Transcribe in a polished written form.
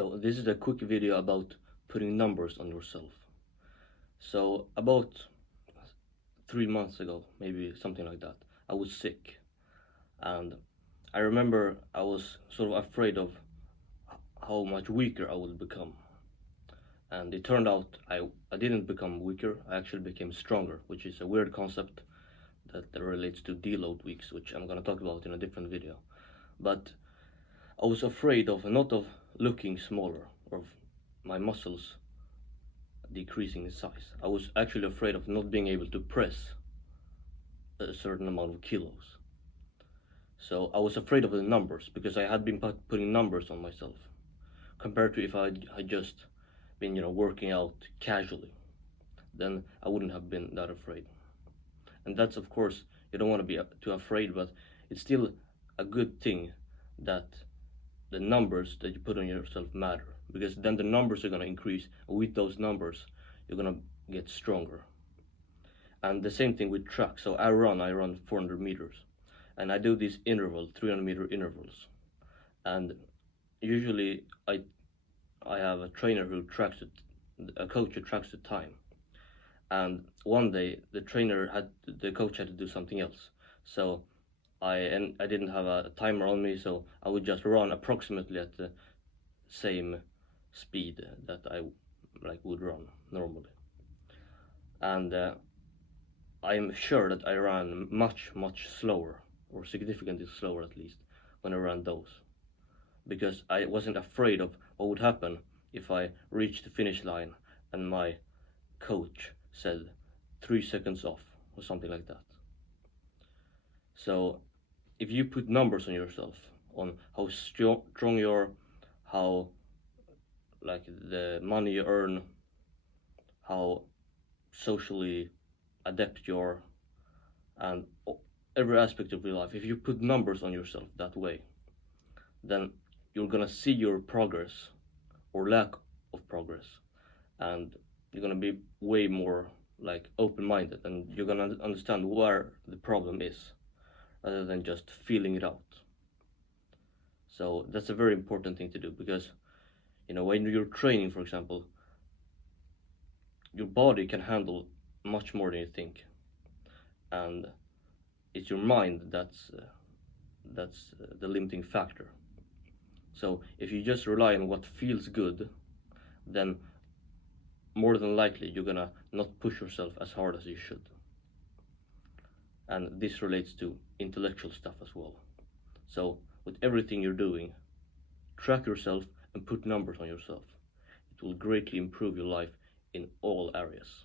So this is a quick video about putting numbers on yourself. So about 3 months ago, maybe something like that, I was sick, and I remember I was sort of afraid of how much weaker I would become. And it turned out I didn't become weaker, I actually became stronger, which is a weird concept that relates to deload weeks, which I'm gonna talk about in a different video. But I was afraid of not of looking smaller or of my muscles decreasing in size. I was actually afraid of not being able to press a certain amount of kilos. So I was afraid of the numbers because I had been putting numbers on myself compared to if I had just been, working out casually. Then I wouldn't have been that afraid. And that's, of course, you don't want to be too afraid, but it's still a good thing that the numbers that you put on yourself matter, because then the numbers are going to increase, and with those numbers you're going to get stronger. And the same thing with track. So I run 400 meters, and I do these 300-meter intervals, and usually I have a trainer who tracks it, a coach who tracks the time. And one day the coach had to do something else, so I didn't have a timer on me, so I would just run approximately at the same speed that I would run normally. And I am sure that I ran much slower, or significantly slower at least, when I ran those, because I wasn't afraid of what would happen if I reached the finish line and my coach said 3 seconds off or something like that. So if you put numbers on yourself, on how strong you are, how the money you earn, how socially adept you are, and every aspect of your life, if you put numbers on yourself that way, then you're gonna see your progress or lack of progress, and you're gonna be way more open-minded, and you're gonna understand where the problem is rather than just feeling it out. So that's a very important thing to do, because when you're training, for example, your body can handle much more than you think, and it's your mind that's the limiting factor. So if you just rely on what feels good, then more than likely you're gonna not push yourself as hard as you should. And this relates to intellectual stuff as well. So with everything you're doing, track yourself and put numbers on yourself. It will greatly improve your life in all areas.